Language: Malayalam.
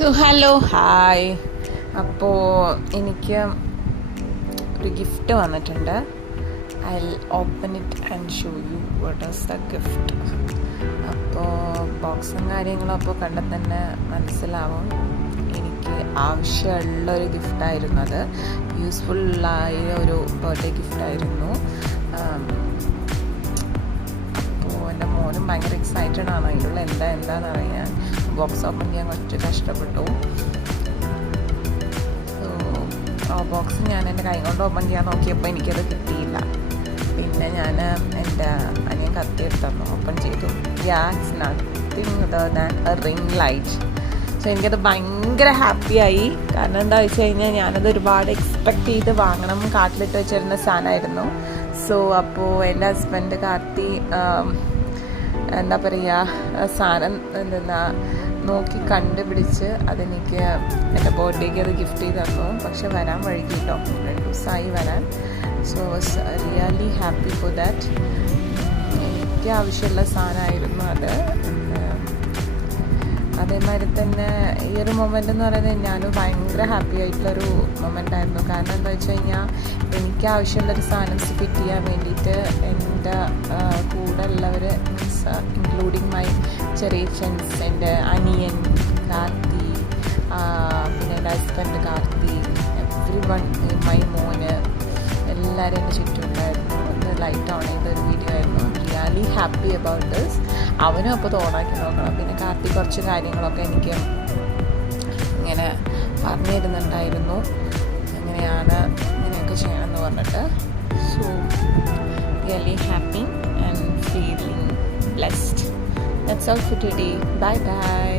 Hello hi. അപ്പോൾ എനിക്ക് ഒരു ഗിഫ്റ്റ് വന്നിട്ടുണ്ട്. I open it and show you what is the gift. അപ്പോൾ ബോക്സും കാര്യങ്ങളും അപ്പോൾ കണ്ടാൽ തന്നെ മനസ്സിലാവും എനിക്ക് ആവശ്യമുള്ളൊരു ഗിഫ്റ്റായിരുന്നു. അത് യൂസ്ഫുള്ളായ ഒരു ബർത്ത്ഡേ ഗിഫ്റ്റായിരുന്നു. അപ്പോൾ എൻ്റെ മോനും ഭയങ്കര എക്സൈറ്റഡ് ആണ് അതിലുള്ള എന്താണെന്ന് അറിയാൻ. ബോക്സ് ഓപ്പൺ ചെയ്യാൻ കുറച്ച് കഷ്ടപ്പെട്ടു. സോ ആ ബോക്സ് ഞാൻ എൻ്റെ കൈ കൊണ്ട് ഓപ്പൺ ചെയ്യാൻ നോക്കിയപ്പോൾ എനിക്കത് കിട്ടിയില്ല. പിന്നെ ഞാൻ എൻ്റെ അനിയൻ കത്തിയെടുത്തു, ഓപ്പൺ ചെയ്തു. It's nothing other than A ring light. So എനിക്കത് ഭയങ്കര ഹാപ്പിയായി. കാരണം എന്താ വെച്ച് കഴിഞ്ഞാൽ ഞാനത് ഒരുപാട് എക്സ്പെക്റ്റ് ചെയ്ത് വാങ്ങണം കാട്ടിലിട്ട് വെച്ചിരുന്ന സാധനമായിരുന്നു. സോ അപ്പോൾ എൻ്റെ ഹസ്ബൻഡ് കാർത്തി എന്താ പറയുക സാധനം എന്തെന്നാ നോക്കി കണ്ടുപിടിച്ച് അതെനിക്ക് എൻ്റെ ബർത്ത്ഡേക്ക് അത് ഗിഫ്റ്റ് ചെയ്ത് തന്നു. പക്ഷെ വരാൻ വൈകിട്ടോ, 2 ദിവസമായി വരാൻ. So was really happy for that. എനിക്ക് ആവശ്യമുള്ള സാധനമായിരുന്നു അത്. അതേമാതിരി തന്നെ ഈ ഒരു മൊമെൻ്റ് എന്ന് പറയുന്നത് ഞാൻ ഭയങ്കര ഹാപ്പി ആയിട്ടുള്ളൊരു മൊമെൻ്റ് ആയിരുന്നു. കാരണം എന്താ വെച്ച് കഴിഞ്ഞാൽ എനിക്ക് ആവശ്യമുള്ളൊരു സാധനം ഫിറ്റ് ചെയ്യാൻ വേണ്ടിയിട്ട് എൻ്റെ കൂടെ ഉള്ളവർ മീൻസ് ഇൻക്ലൂഡിങ് മൈ ചെറിയച്ചൻസ്, എൻ്റെ അനിയൻ കാർത്തി, പിന്നെ എൻ്റെ husband Karthi, everyone, my മോന്, എല്ലാവരും എൻ്റെ ചുറ്റുമുണ്ടായിരുന്നു. ഒന്ന് ലൈറ്റ് ഓൺ ചെയ്തൊരു വീഡിയോ ആയിരുന്നു. Really happy about this. അവനും അപ്പോൾ തോന്നാക്കി നോക്കണം. പിന്നെ കാർത്തി കുറച്ച് കാര്യങ്ങളൊക്കെ എനിക്ക് ഇങ്ങനെ പറഞ്ഞു തരുന്നുണ്ടായിരുന്നു, എങ്ങനെയാണ് ഇങ്ങനെയൊക്കെ ചെയ്യണമെന്ന് പറഞ്ഞിട്ട്. So really happy and feeling blessed. That's all for today. Bye bye.